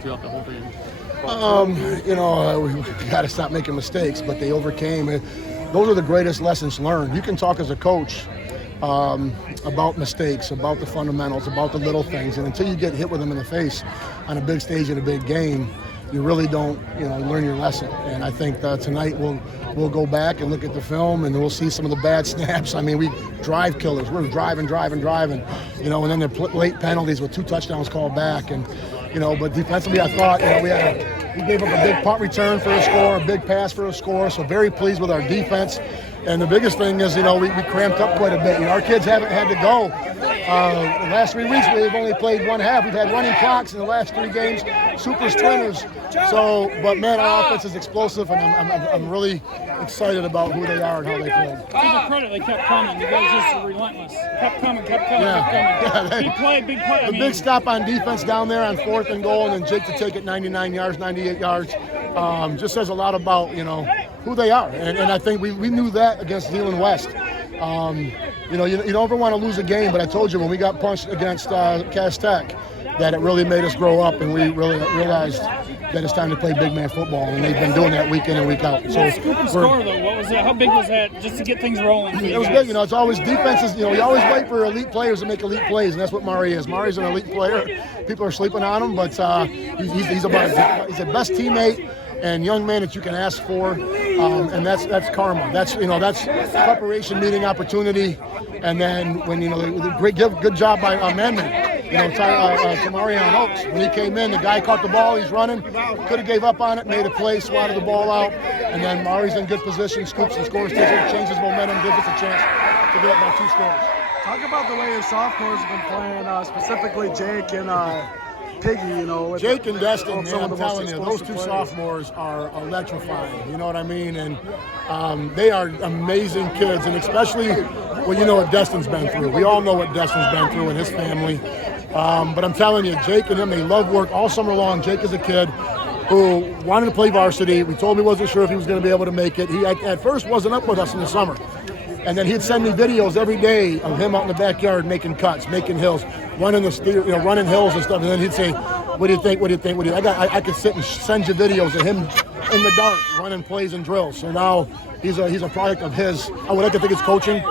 throughout the whole game? We got to stop making mistakes, but they overcame it. Those are the greatest lessons learned. You can talk as a coach about mistakes, about the fundamentals, about the little things, and until you get hit with them in the face on a big stage in a big game, you really don't, learn your lesson. And I think tonight we'll go back and look at the film, and we'll see some of the bad snaps. I mean, we drive killers. We're driving, and then the late penalties with 2 touchdowns called back, and but defensively, I thought we gave up a big punt return for a score, a big pass for a score. So very pleased with our defense. And the biggest thing is, we cramped up quite a bit. Our kids haven't had to go. The last 3 weeks, we've only played one half. We've had running clocks in the last 3 games, super sprinters. So, but man, our offense is explosive, and I'm really excited about who they are and how they play. To the credit, they kept coming. You guys just were relentless. Kept coming. Big play. The big stop on defense down there on 4th and goal, and then Jake to take it 99 yards, 98 yards, just says a lot about, who they are. And I think we knew that against Zeeland West. You don't ever want to lose a game, but I told you when we got punched against Cass Tech that it really made us grow up, and we really realized that it's time to play big man football, and they've been doing that week in and week out. So scoop and score, though, what was that? How big was that just to get things rolling? It was big. It's always defenses. You always wait for elite players to make elite plays, and that's what Mari is. Mari's an elite player. People are sleeping on him, but he's the best teammate and young man that you can ask for, and that's karma. That's preparation, meeting opportunity, and then when good job by man. Tamarion Oaks, when he came in, the guy caught the ball, he's running, could have gave up on it, made a play, swatted the ball out, and then Mari's in good position, scoops and scores, changes momentum, gives us a chance to get up by 2 scores. Talk about the way your sophomores have been playing, specifically Jake and Piggy, Jake and Destin, man, I'm telling you, those 2 sophomores are electrifying, you know what I mean? And they are amazing kids, and especially when you know what Destin's been through. We all know what Destin's been through and his family. But I'm telling you, Jake and him, they love work all summer long. Jake is a kid who wanted to play varsity. We told him he wasn't sure if he was going to be able to make it. He at first wasn't up with us in the summer. And then he'd send me videos every day of him out in the backyard making cuts, making hills, running running hills and stuff. And then he'd say, "What do you think? What do you think? I could sit and send you videos of him in the dark running plays and drills." So now he's a product of his. I would like to think it's coaching,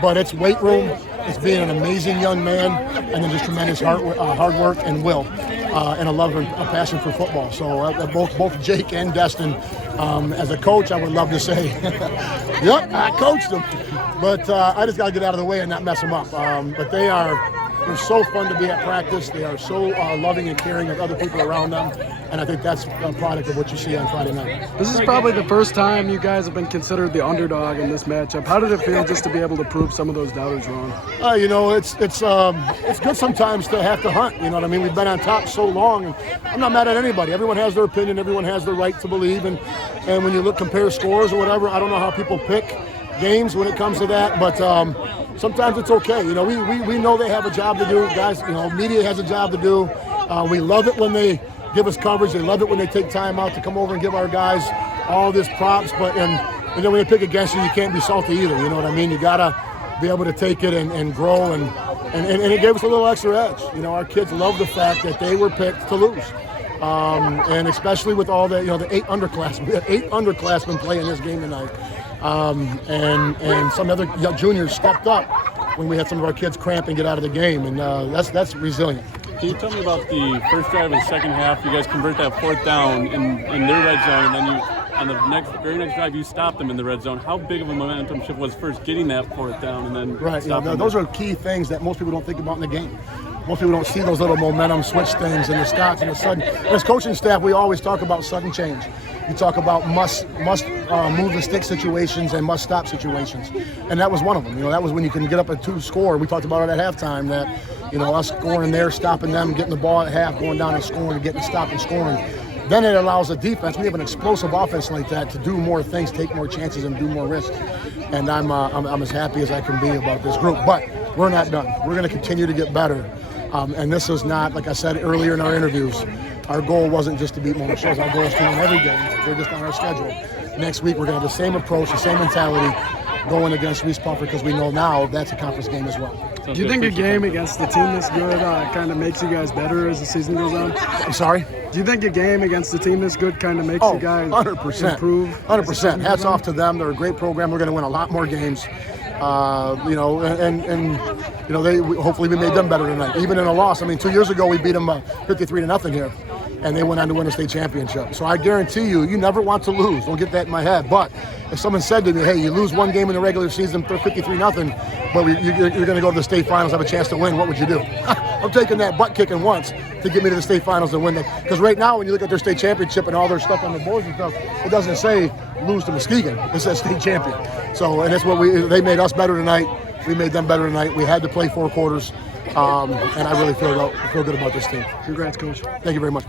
but it's weight room. It's being an amazing young man, and then just tremendous hard work and will, and a love and a passion for football. So both Jake and Destin, as a coach, I would love to say, yep, I coached them. But I just got to get out of the way and not mess them up. But they're so fun to be at practice. They are so loving and caring of other people around them. And I think that's a product of what you see on Friday night. This is probably the first time you guys have been considered the underdog in this matchup. How did it feel just to be able to prove some of those doubters wrong? It's good sometimes to have to hunt. You know what I mean? We've been on top so long, and I'm not mad at anybody. Everyone has their opinion. Everyone has the right to believe. And when you compare scores or whatever, I don't know how people pick games when it comes to that, but sometimes it's okay. We know they have a job to do. Guys, media has a job to do. We love it when they give us coverage. They love it when they take time out to come over and give our guys all this props. But and then when they pick against you, you can't be salty either. You know what I mean? You gotta be able to take it and grow, and it gave us a little extra edge. Our kids love the fact that they were picked to lose. And especially with all the 8 underclassmen. We had 8 underclassmen playing this game tonight. And some other juniors stepped up when we had some of our kids cramp and get out of the game, and that's resilient. Can you tell me about the first drive and second half? You guys convert that 4th down in their red zone, and then on the very next drive, you stopped them in the red zone. How big of a momentum shift was first getting that 4th down and then those are key things that most people don't think about in the game. Most people don't see those little momentum switch things and the stops and the sudden. As coaching staff, we always talk about sudden change. You talk about must move the stick situations and must stop situations, and that was one of them. That was when you can get up a 2 score. We talked about it at halftime that us scoring there, stopping them, getting the ball at half, going down and scoring, getting the stop and scoring. Then it allows the defense. We have an explosive offense like that to do more things, take more chances, and do more risk. And I'm as happy as I can be about this group. But we're not done. We're going to continue to get better. And this is not, like I said earlier in our interviews, our goal wasn't just to beat Mona Shores. Our goal is to win every game. We're just on our schedule. Next week, we're going to have the same approach, the same mentality. going against Reese Puffer because we know now that's a conference game as well. Do you think a game against the team this good kind of makes you guys better as the season goes on? I'm sorry? Do you think a game against the team this good kind of makes you guys 100%. improve? 100%. Hats off to them. They're a great program. We're going to win a lot more games. You know, and you know, hopefully we made them better tonight. Even in a loss. I mean, 2 years ago we beat them 53-0 here, and they went on to win a state championship. So I guarantee you, you never want to lose. Don't get that in my head. But if someone said to me, hey, you lose one game in the regular season, 53-0, but you're going to go to the state finals, have a chance to win, what would you do? I'm taking that butt kicking once to get me to the state finals and win that. Because right now, when you look at their state championship and all their stuff on the boards and stuff, it doesn't say lose to Muskegon. It says state champion. So, and that's what they made us better tonight. We made them better tonight. We had to play 4 quarters. And I really feel good about this team. Congrats, Coach. Thank you very much.